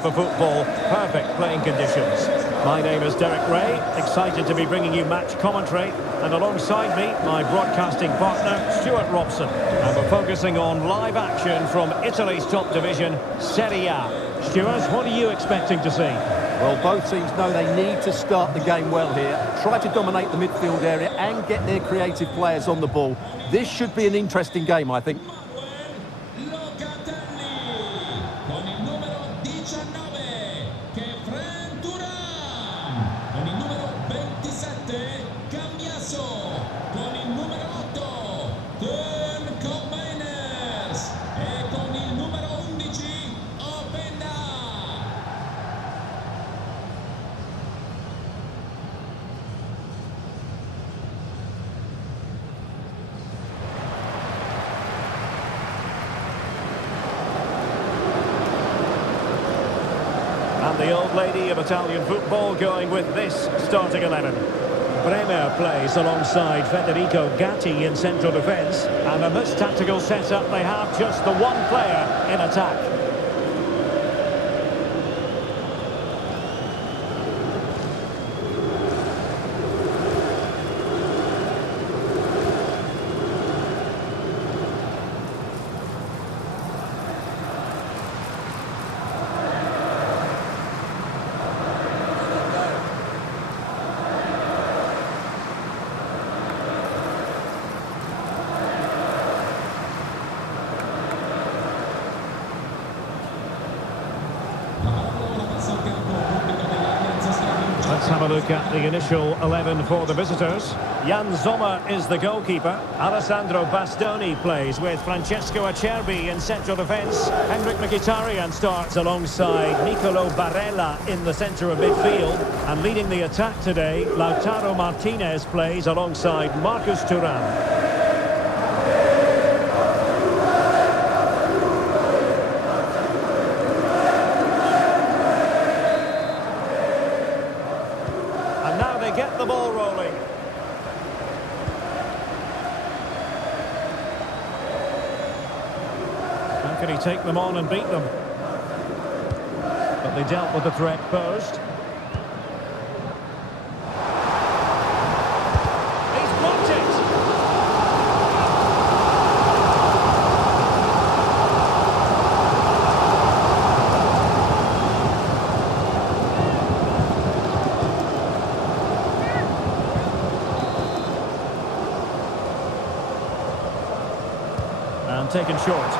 for football, perfect playing conditions. My name is Derek Ray, excited to be bringing you match commentary, and alongside me, my broadcasting partner, Stuart Robson. And we're focusing on live action from Italy's top division, Serie A. Stuart, what are you expecting to see? Well, both teams know they need to start the game well here, try to dominate the midfield area and get their creative players on the ball. This should be an interesting game, I think. And the old lady of Italian football going with this starting 11. Bremer plays alongside Federico Gatti in central defence. And in this tactical setup, they have just the one player in attack. Let's have a look at the initial 11 for the visitors. Jan Sommer is the goalkeeper. Alessandro Bastoni plays with Francesco Acerbi in central defence. Henrik Mkhitaryan starts alongside Nicolo Barella in the centre of midfield. And leading the attack today, Lautaro Martinez plays alongside Marcus Thuram. Get the ball rolling. How can he take them on and beat them? But they dealt with the threat posed. He's blocked it. Taken short.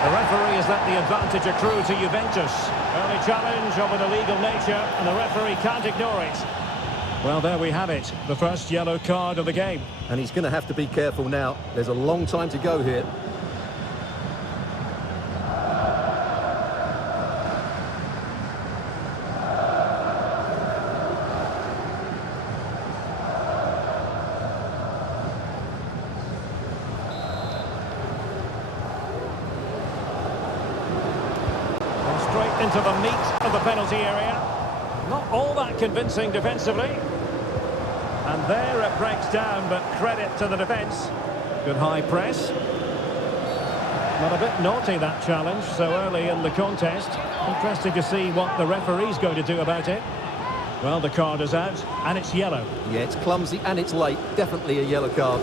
The referee has let the advantage accrue to Juventus. Early challenge of an illegal nature, and the referee can't ignore it. Well, there we have it. The first yellow card of the game. And he's going to have to be careful now. There's a long time to go here. Straight into the meat of the penalty area. Not all that convincing defensively. And there it breaks down, but credit to the defence. Good high press. Not a bit naughty, that challenge, so early in the contest. Interesting to see what the referee's going to do about it. Well, the card is out, and it's yellow. Yeah, it's clumsy and it's late. Definitely a yellow card.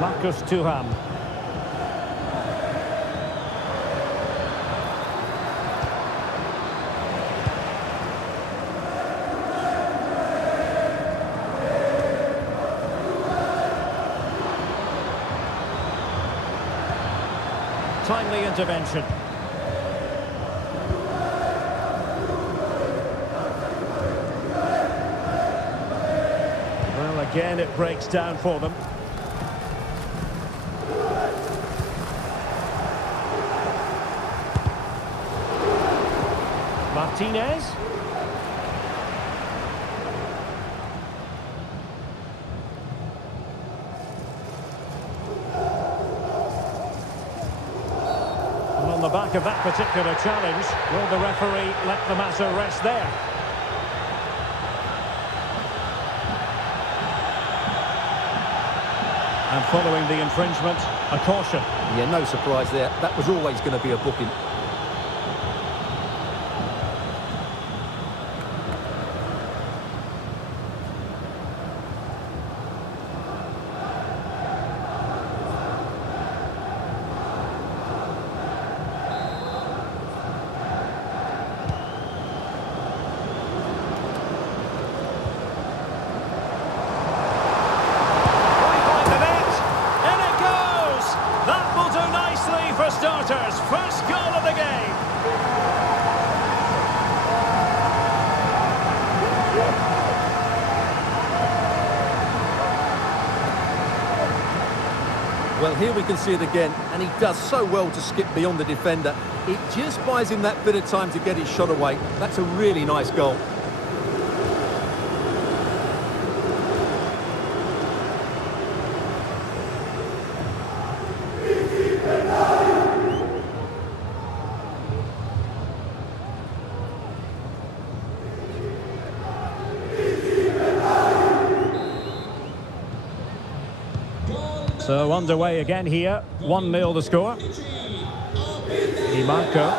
Marcus Thuram. Timely intervention. Well, again, it breaks down for them. Martinez. the back of that particular challenge, will the referee let the matter rest there? And following the infringement, a caution. Yeah, no surprise there. That was always going to be a booking. For starters, first goal of the game. Well, here we can see it again, and he does so well to skip beyond the defender. It just buys him that bit of time to get his shot away. That's a really nice goal. So underway again here, 1-0 the score. Di Marco.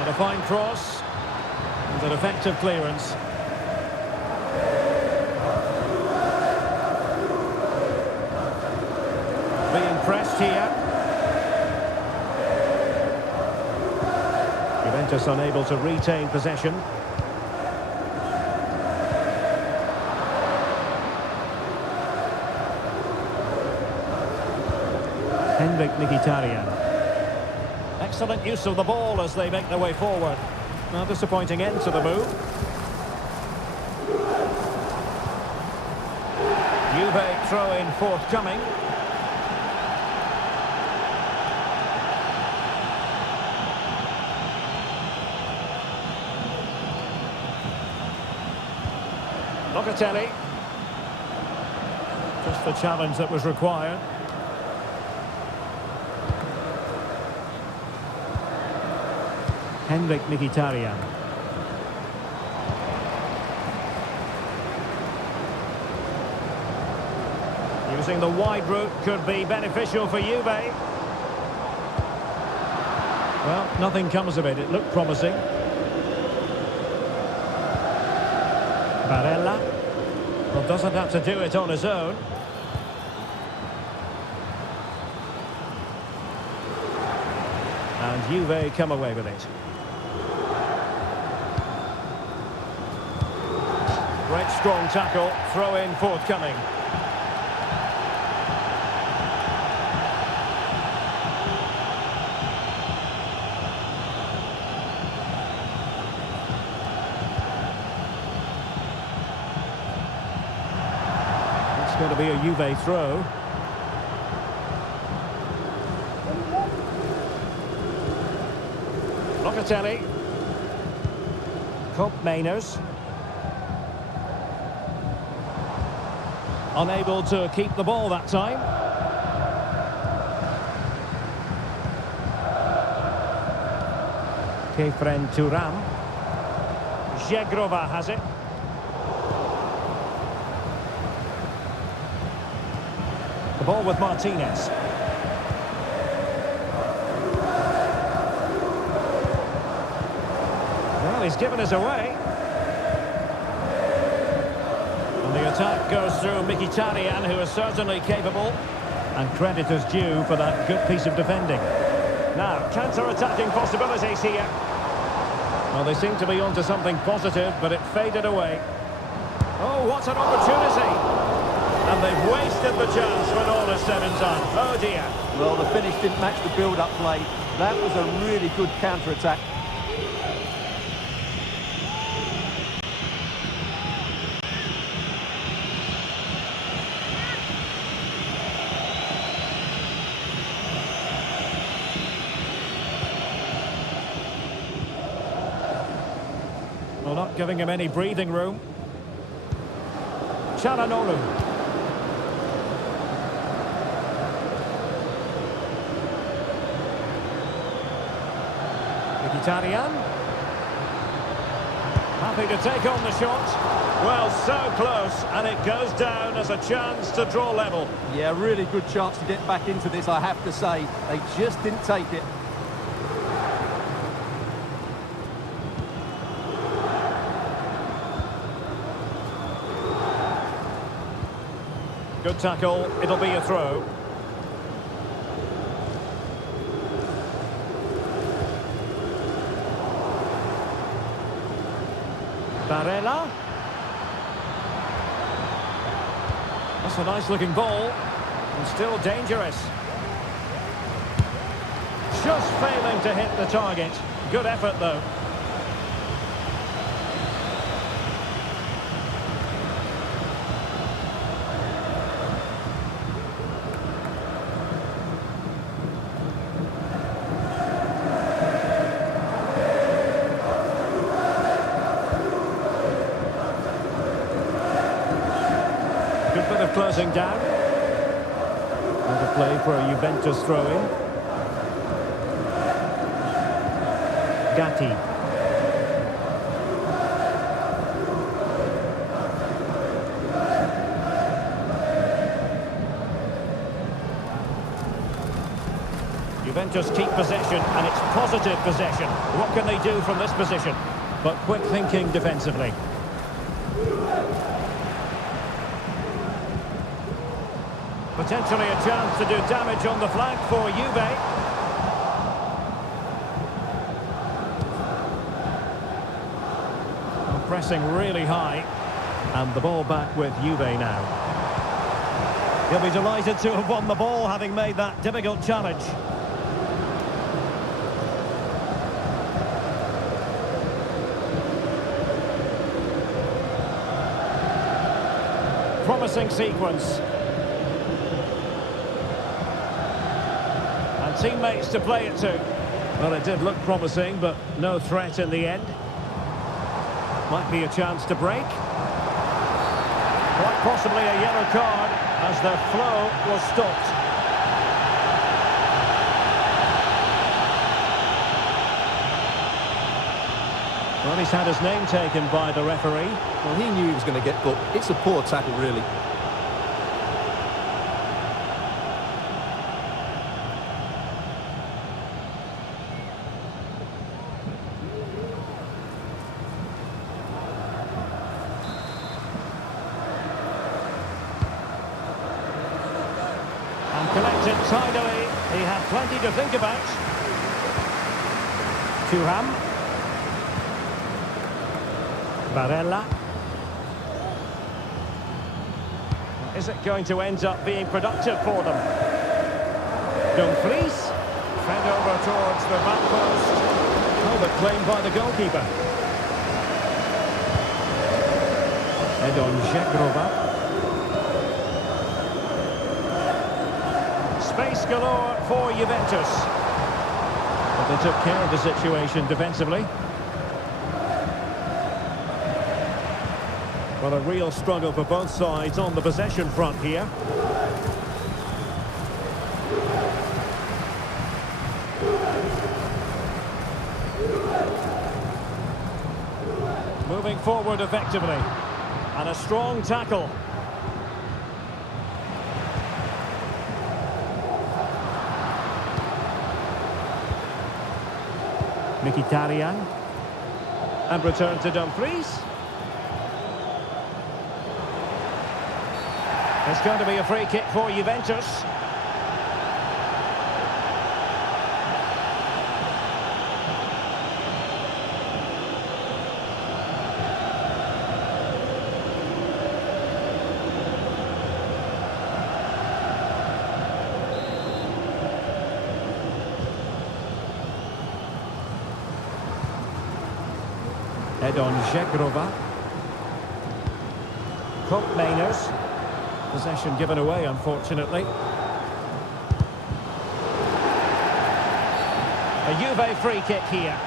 And a fine cross, and an effective clearance. Being pressed here. Juventus unable to retain possession. Mkhitaryan. Excellent use of the ball as they make their way forward. A disappointing end to the move. Juve throw-in forthcoming. Locatelli. Just the challenge that was required. Mkhitaryan. Using the wide route could be beneficial for Juve. Well, nothing comes of it. It looked promising. Barella. Well, doesn't have to do it on his own. And Juve come away with it. Great strong tackle, throw in forthcoming. It's going to be a Juve throw. Locatelli. Mainers. Unable to keep the ball that time. Kefren Turam. Zegrova has it. The ball with Martinez. Well, he's given us away. And the attack goes through Mkhitaryan, who is certainly capable. And credit is due for that good piece of defending. Now, counter-attacking possibilities here. Well, they seem to be onto something positive, but it faded away. Oh, what an opportunity! And they've wasted the chance when all is said and done. Oh, dear. Well, the finish didn't match the build-up play. That was a really good counter-attack. Well, not giving him any breathing room. Çalhanoğlu. Mkhitaryan. Happy to take on the shot. Well, so close, and it goes down as a chance to draw level. Yeah, really good chance to get back into this, I have to say. They just didn't take it. Good tackle, it'll be a throw. Barella. That's a nice looking ball, and still dangerous. Just failing to hit the target. Good effort though. Good bit of closing down. Another play for a Juventus throw-in. Gatti. Juventus keep possession, and it's positive possession. What can they do from this position? But quick thinking defensively. Potentially a chance to do damage on the flank for Juve. Pressing really high, and the ball back with Juve now. He'll be delighted to have won the ball, having made that difficult challenge. Promising sequence. And teammates to play it to. Well, it did look promising, but no threat in the end. Might be a chance to break. Quite possibly a yellow card as their flow was stopped. Well, he's had his name taken by the referee. Well, he knew he was going to get booked. It's a poor tackle, really. And collects it tidily. He had plenty to think about. Thuram. Barella. Is it going to end up being productive for them? Dumfries. Fed over towards the back post. Oh, but claimed by the goalkeeper. Edon Žegrova. Space galore for Juventus. But they took care of the situation defensively. Well, a real struggle for both sides on the possession front here. Moving forward effectively. And a strong tackle. Mkhitaryan. And return to Dumfries. It's going to be a free kick for Juventus. Edon Žegrova. Mainers. Possession given away, unfortunately. A Juve free kick here.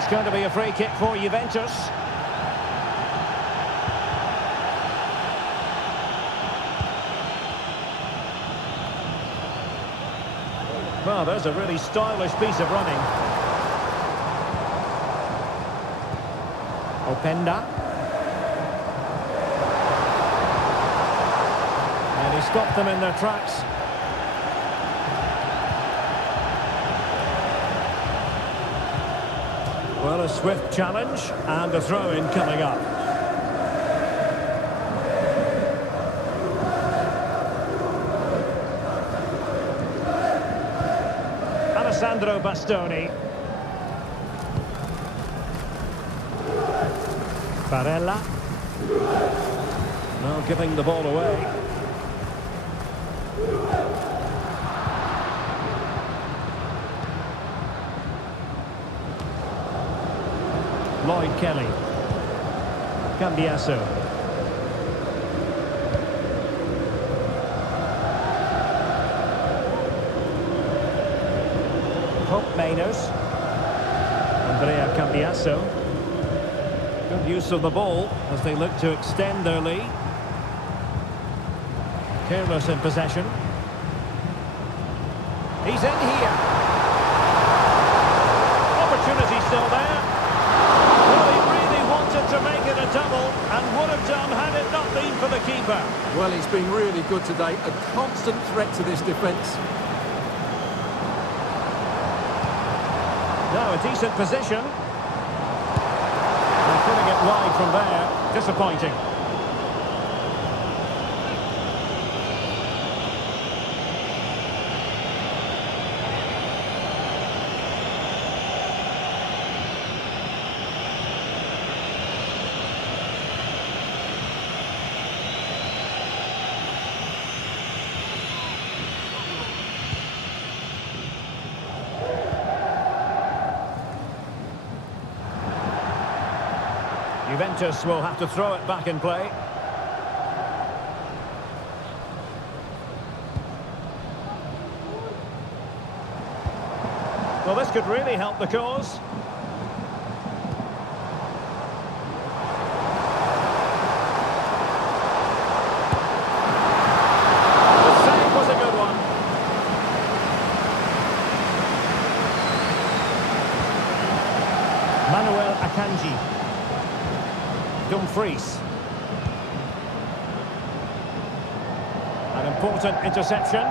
It's going to be a free kick for Juventus. Well, there's a really stylish piece of running. Openda. And he stopped them in their tracks. Well, a swift challenge and a throw-in coming up. Alessandro Bastoni. Barella. Now giving the ball away. Lloyd Kelly. Cambiasso. Hope Mainers. Andrea Cambiasso. Good use of the ball as they look to extend their lead. Careless in possession. He's in here. Opportunity still there. Well, he really wanted to make it a double and would have done had it not been for the keeper. Well, he's been really good today. A constant threat to this defence. Now a decent position. And putting it wide from there. Disappointing. Juventus will have to throw it back in play. Well, this could really help the cause. The save was a good one. Manuel Akanji. Dumfries. An important interception.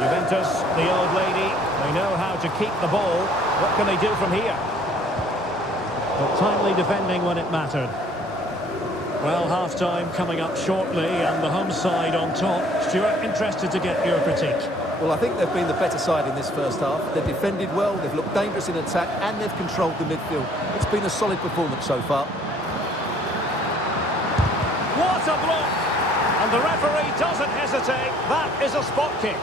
Juventus, the old lady, they know how to keep the ball. What can they do from here? But timely defending when it mattered. Well, half-time coming up shortly and the home side on top. Stuart, interested to get your critique. Well, I think they've been the better side in this first half. They've defended well, they've looked dangerous in attack, and they've controlled the midfield. It's been a solid performance so far. What a block! And the referee doesn't hesitate. That is a spot kick.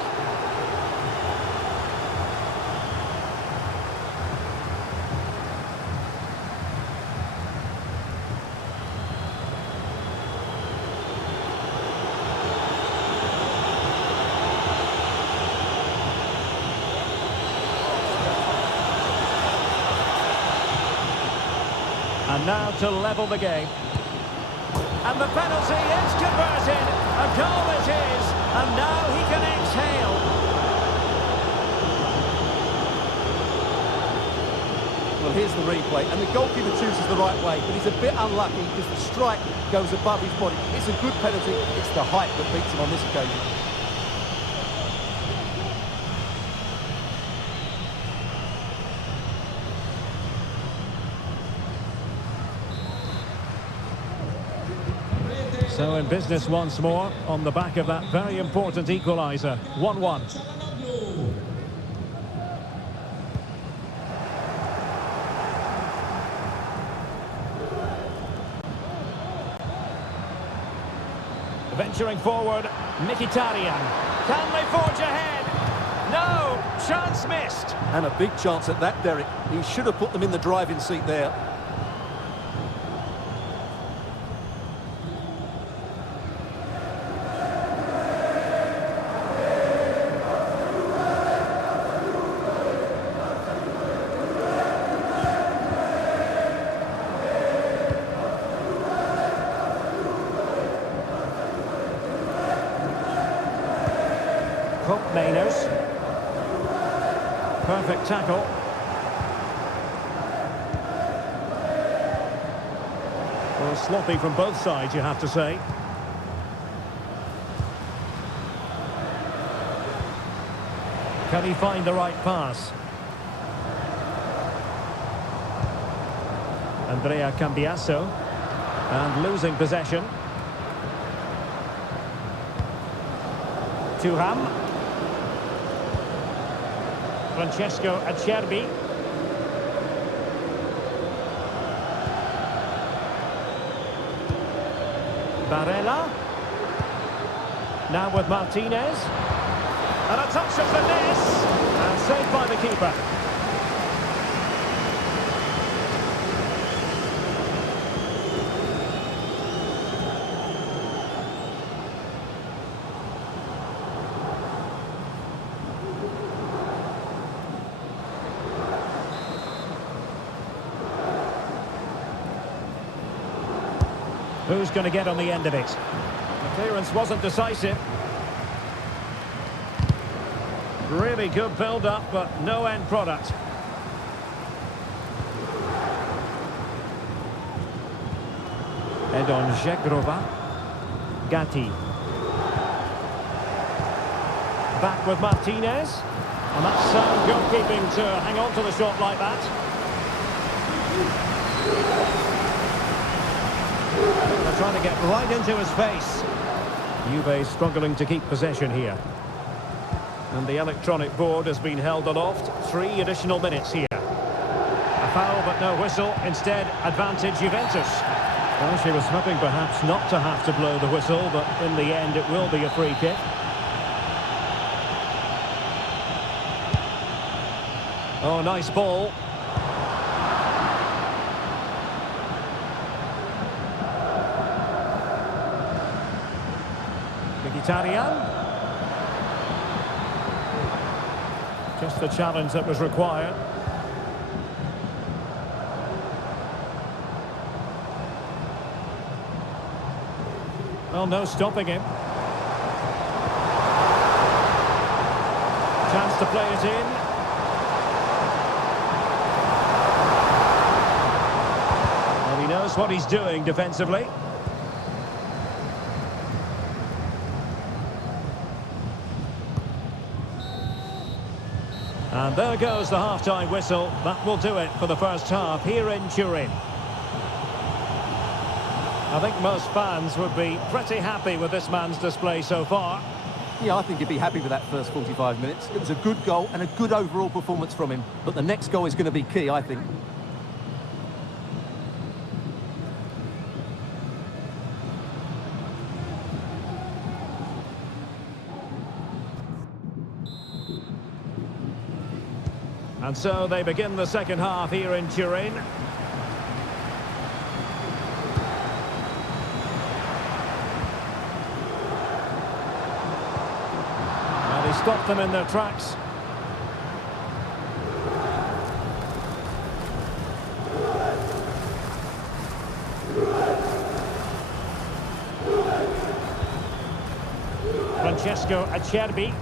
And now to level the game. And the penalty is converted. A goal it is. And now he can exhale. Well, here's the replay. And the goalkeeper chooses the right way. But he's a bit unlucky because the strike goes above his body. It's a good penalty. It's the height that beats him on this occasion. So in business once more on the back of that very important equaliser. 1-1. Venturing forward, Mkhitaryan. Can they forge ahead? No! Chance missed! And a big chance at that, Derek. He should have put them in the driving seat there. Perfect tackle. Well, sloppy from both sides, you have to say. Can he find the right pass? Andrea Cambiasso. And losing possession. Thuram. Francesco Acerbi. Barella. Now with Martinez. And a touch of finesse. And saved by the keeper. Who's going to get on the end of it? The clearance wasn't decisive. Really good build-up, but no end product. Edon Žegrova. Gatti. Back with Martinez. And that's sound goalkeeping to hang on to the shot like that. They're trying to get right into his face. Juve struggling to keep possession here. And the electronic board has been held aloft. 3 additional minutes here. A foul but no whistle. Instead, advantage Juventus. Well, she was hoping perhaps not to have to blow the whistle, but in the end it will be a free kick. Oh, nice ball. Mkhitaryan. Just the challenge that was required. Well, no stopping him. Chance to play it in. Well, he knows what he's doing defensively. And there goes the half-time whistle. That will do it for the first half here in Turin. I think most fans would be pretty happy with this man's display so far. Yeah, I think he'd be happy with that first 45 minutes. It was a good goal and a good overall performance from him. But the next goal is going to be key, I think. And so they begin the second half here in Turin. And he stopped them in their tracks. Francesco Acerbi.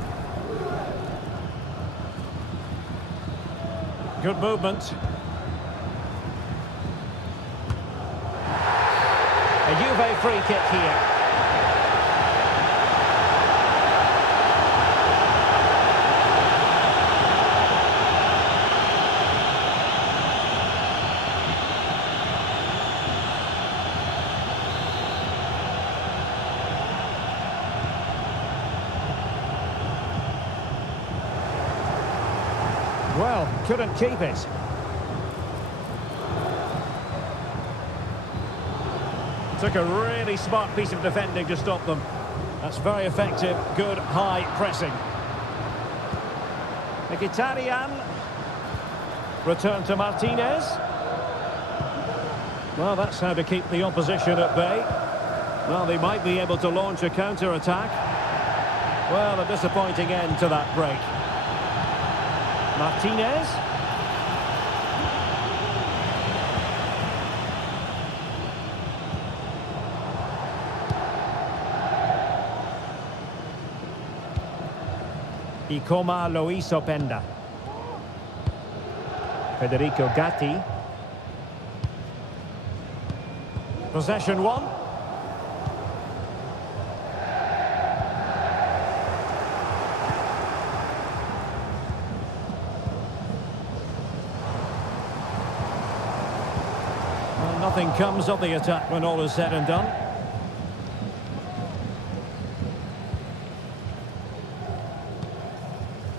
Good movement. A Juve free kick here. Well, couldn't keep it. Took a really smart piece of defending to stop them. That's very effective, good high pressing. Mkhitaryan. Return to Martinez. Well, that's how to keep the opposition at bay. Well, they might be able to launch a counter-attack. Well, a disappointing end to that break. Martinez. Ikoma Loiso Penda. Federico Gatti. Possession one. Well, nothing comes of the attack when all is said and done.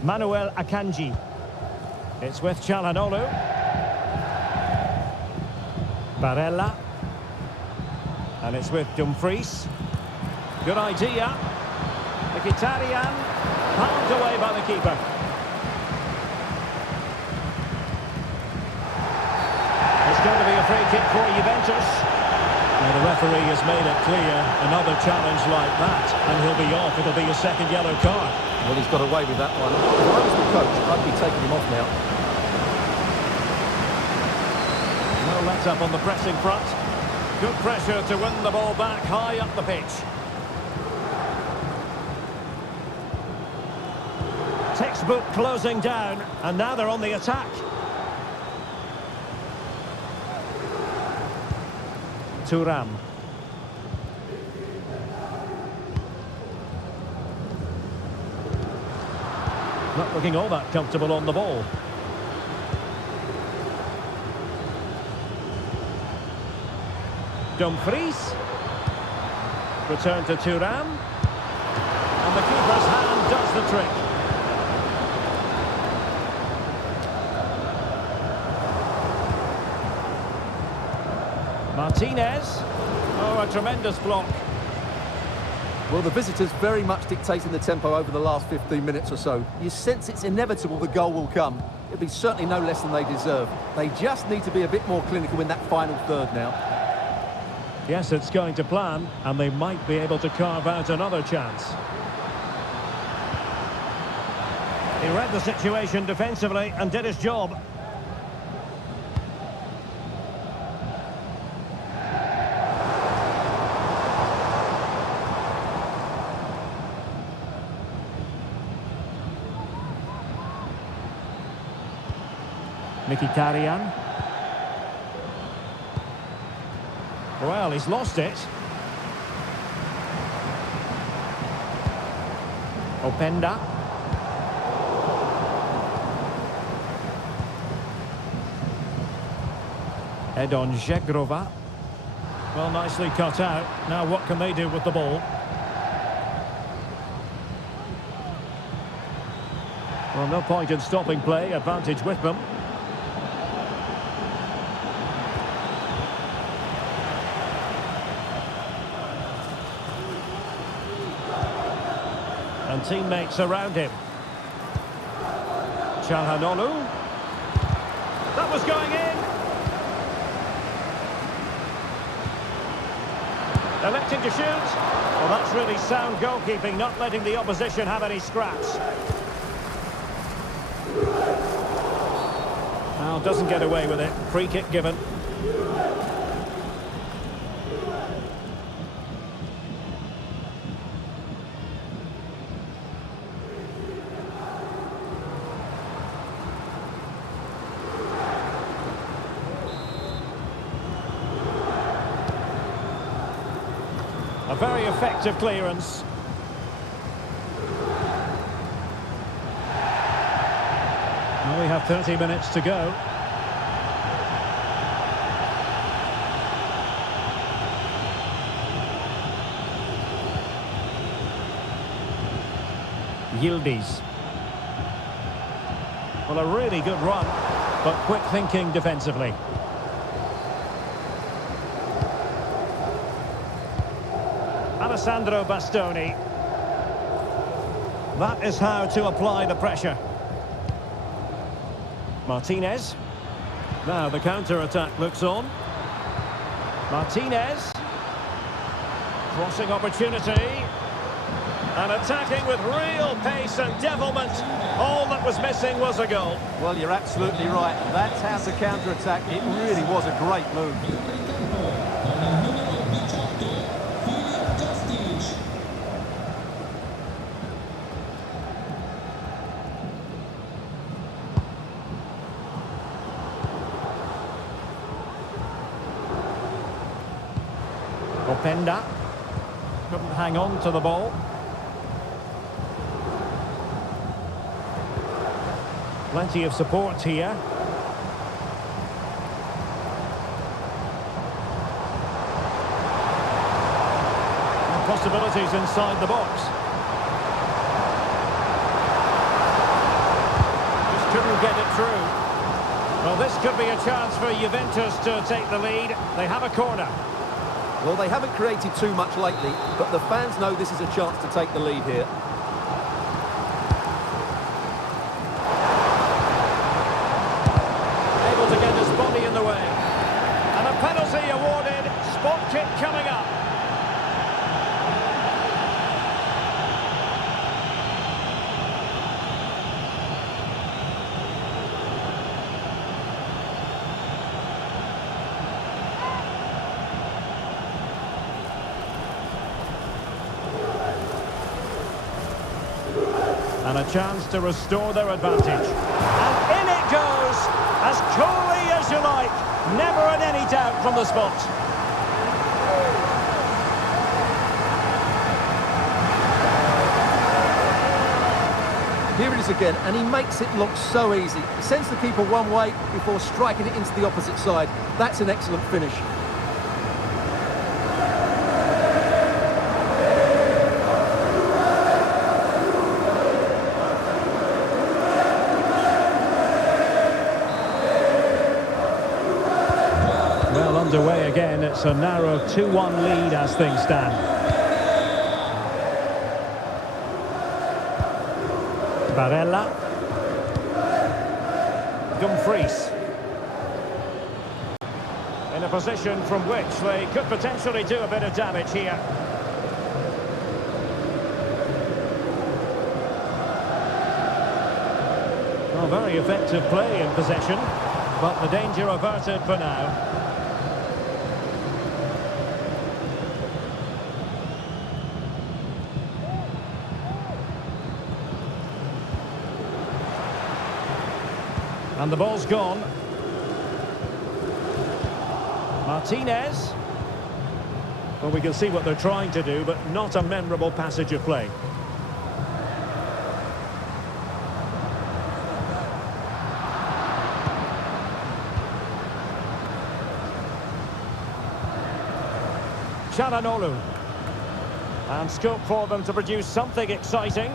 Manuel Akanji. It's with Çalhanoğlu. Barella. And it's with Dumfries. Good idea. Mkhitaryan. Palmed away by the keeper. It's going to be a free kick for Juventus. Well, the referee has made it clear another challenge like that, and he'll be off. It'll be a second yellow card. Well, he's got away with that one. If I was the coach, I'd be taking him off now. No let up on the pressing front. Good pressure to win the ball back high up the pitch. Textbook closing down, and now they're on the attack. Thuram. Not looking all that comfortable on the ball. Dumfries. Return to Thuram. And the keeper's hand does the trick. Martinez. Oh, a tremendous block. Well, the visitors very much dictating the tempo over the last 15 minutes or so. You sense it's inevitable the goal will come. It'll be certainly no less than they deserve. They just need to be a bit more clinical in that final third now. Yes, it's going to plan, and they might be able to carve out another chance. He read the situation defensively and did his job. Mkhitaryan. Well, he's lost it. Openda. Edon Žegrova. Well, nicely cut out. Now what can they do with the ball? Well, no point in stopping play. Advantage with them. And teammates around him. Çalhanoğlu. That was going in. Electing to shoot. Well, that's really sound goalkeeping, not letting the opposition have any scraps. Well, doesn't get away with it. Free kick given. A very effective clearance. Well, we have 30 minutes to go. Yildiz. Well, a really good run, but quick thinking defensively. Alessandro Bastoni. That is how to apply the pressure. Martinez. Now the counter-attack looks on. Martinez. Crossing opportunity. And attacking with real pace and devilment. All that was missing was a goal. Well, you're absolutely right. That's how to counter-attack. It really was a great move. Openda. Couldn't hang on to the ball. Plenty of support here. And possibilities inside the box. Just couldn't get it through. Well, this could be a chance for Juventus to take the lead. They have a corner. Well, they haven't created too much lately, but the fans know this is a chance to take the lead here. Able to get his body in the way. And a penalty awarded. Spot kick coming up. And a chance to restore their advantage. And in it goes, as coolly as you like. Never in any doubt from the spot. Here it is again, and he makes it look so easy. He sends the keeper one way before striking it into the opposite side. That's an excellent finish. Well, underway again. It's a narrow 2-1 lead as things stand. Barella. Dumfries. In a position from which they could potentially do a bit of damage here. Well, very effective play in possession, but the danger averted for now. And the ball's gone. Martinez. Well, we can see what they're trying to do, but not a memorable passage of play. Çalhanoğlu. And scope for them to produce something exciting.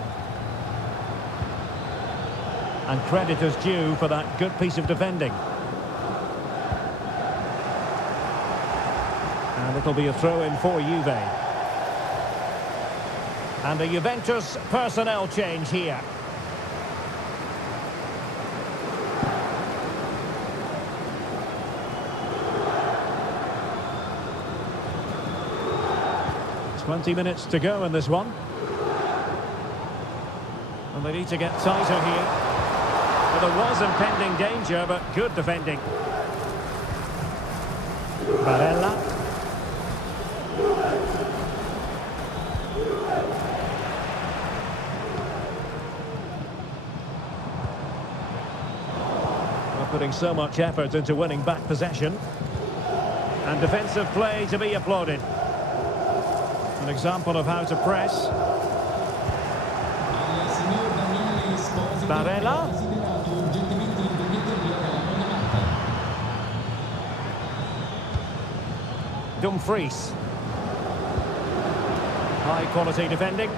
And credit is due for that good piece of defending. And it'll be a throw-in for Juve. And a Juventus personnel change here. "20 minutes to go in this one. And they need to get tighter here. Well, there was impending danger, but good defending. Barella. They're putting so much effort into winning back possession. And defensive play to be applauded. An example of how to press. Barella. Dumfries. High quality defending.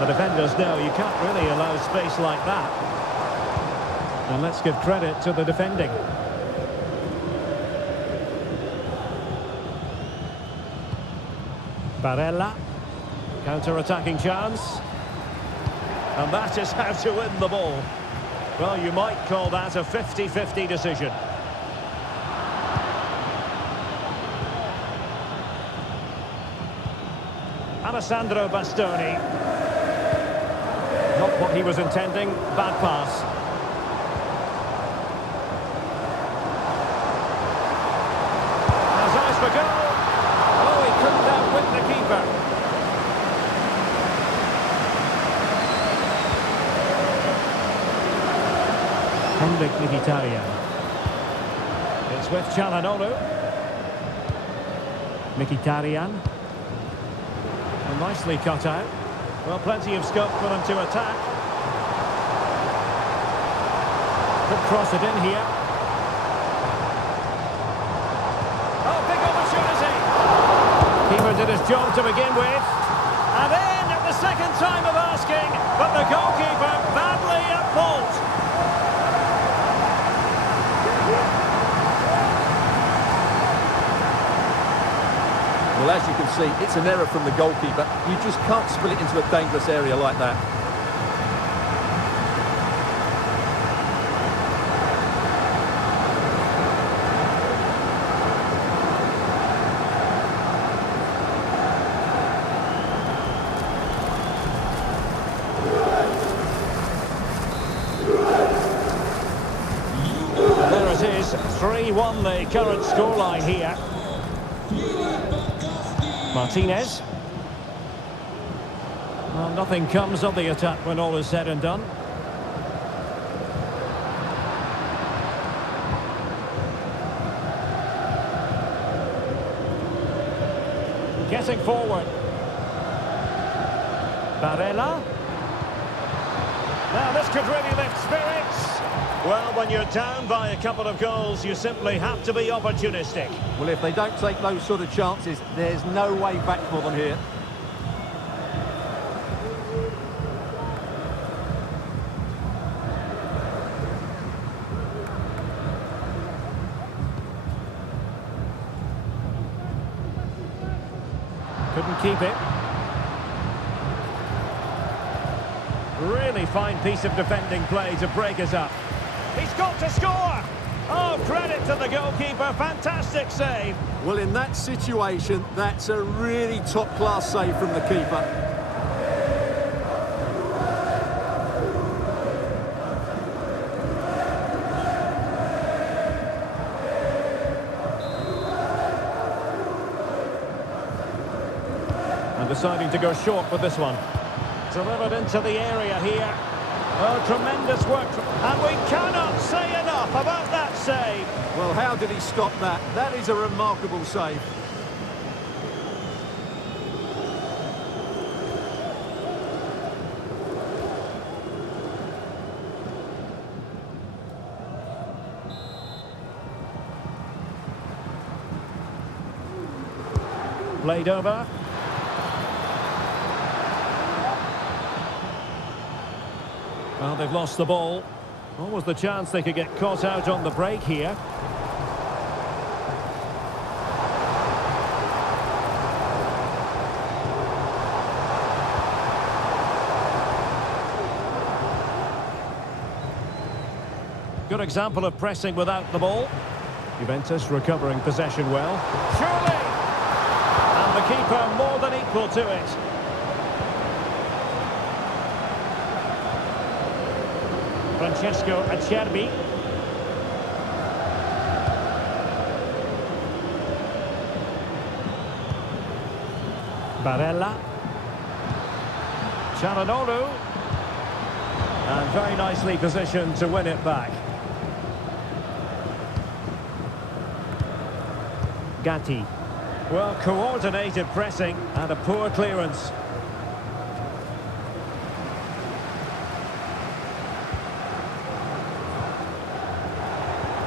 The defenders know you can't really allow space like that. And let's give credit to the defending. Barella. Counter-attacking chance. And that is how to win the ball. Well, you might call that a 50-50 decision. Alessandro Bastoni. Not what he was intending. Bad pass. Has eyes for goal. Oh, he couldn't outwit the keeper. Henrik Mkhitaryan. It's with Çalhanoğlu. Mkhitaryan. And nicely cut out. Well, plenty of scope for them to attack. Could cross it in here. Oh, big opportunity. Keeper did his job to begin with. And then, at the second time of asking, but the goalkeeper badly at fault. Well, as you can see, it's an error from the goalkeeper. You just can't spill it into a dangerous area like that. And there it is, 3-1 the current scoreline here. Martinez. Well, nothing comes of the attack when all is said and done. Getting forward. Barella. Now this could really lift spirits. Well, when you're down by a couple of goals, you simply have to be opportunistic. Well, if they don't take those sort of chances, there's no way back for them here. Couldn't keep it. Really fine piece of defending play to break us up. He's got to score! Oh, credit to the goalkeeper, fantastic save. Well, in that situation, that's a really top-class save from the keeper. And deciding to go short with this one. Delivered into the area here. Oh, tremendous work. And we cannot say enough about that save. Well, how did he stop that? That is a remarkable save. Played over. Well, they've lost the ball. What was the chance they could get caught out on the break here? Good example of pressing without the ball. Juventus recovering possession well. Surely! And the keeper more than equal to it. Francesco Acerbi. Barella. Çalhanoğlu. And very nicely positioned to win it back. Gatti. Well, coordinated pressing and a poor clearance.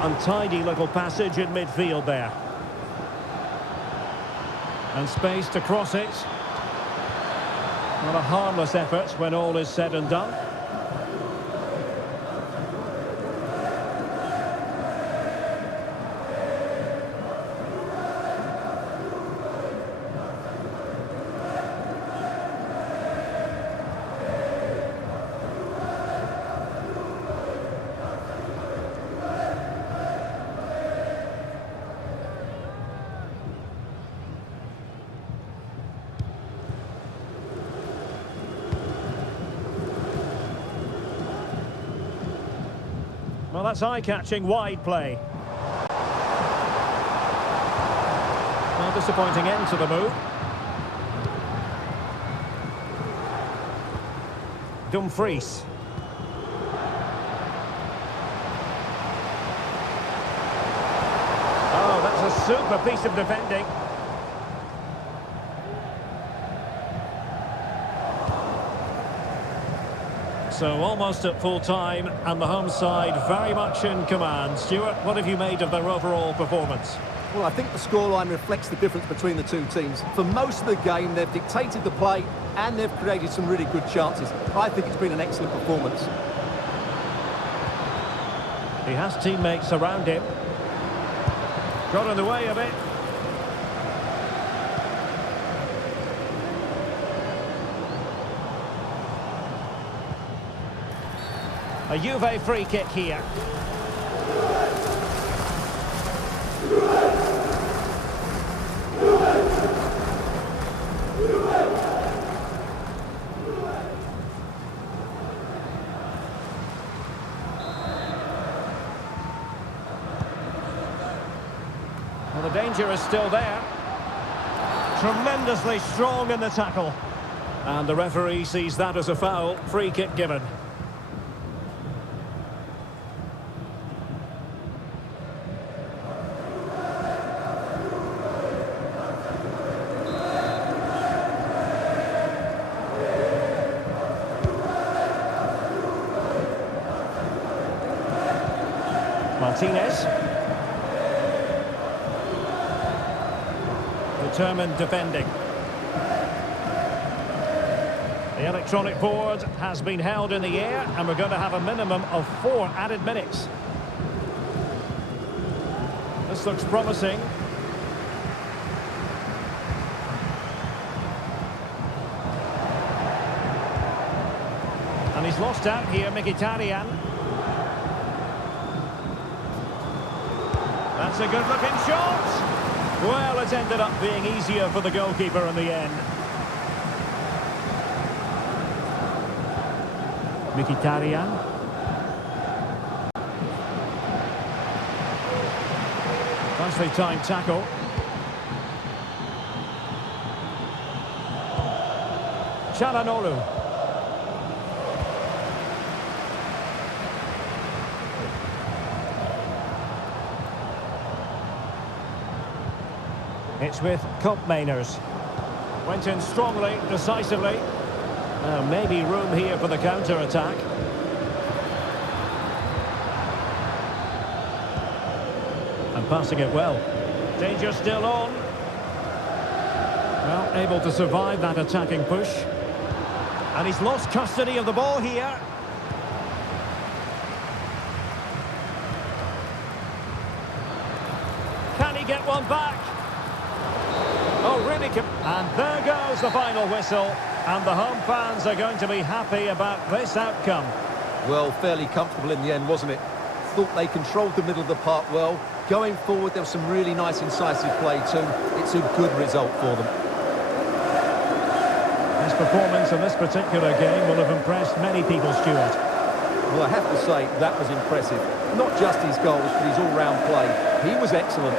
Untidy little passage in midfield there. And space to cross it. Not a harmless effort when all is said and done. Well, that's eye-catching wide play. Well, disappointing end to the move. Dumfries. super piece of defending. So almost at full time, and the home side very much in command. Stuart, what have you made of their overall performance? Well, I think the scoreline reflects the difference between the two teams. For most of the game, they've dictated the play and they've created some really good chances. I think it's been an excellent performance. He has teammates around him. Got in the way of it. A Juve free kick here. Well, the danger is still there. Tremendously strong in the tackle. And the referee sees that as a foul. Free kick given. Martinez. Determined defending. The electronic board has been held in the air, and we're going to have a minimum of 4 added minutes. This looks promising. And he's lost out here, Mkhitaryan. That's a good-looking shot. Well, it ended up being easier for the goalkeeper in the end. Mkhitaryan. Nicely timed tackle. Çalhanoğlu. It's with Koopmeiners. Went in strongly, decisively. Now maybe room here for the counter-attack. And passing it well. Danger still on. Well, able to survive that attacking push. And he's lost custody of the ball here. Can he get one back? Oh, really? And there goes the final whistle. And the home fans are going to be happy about this outcome. Well, fairly comfortable in the end, wasn't it? Thought they controlled the middle of the park well. Going forward, there was some really nice incisive play too. It's a good result for them. His performance in this particular game will have impressed many people, Stuart. Well, I have to say, that was impressive. Not just his goals, but his all-round play. He was excellent.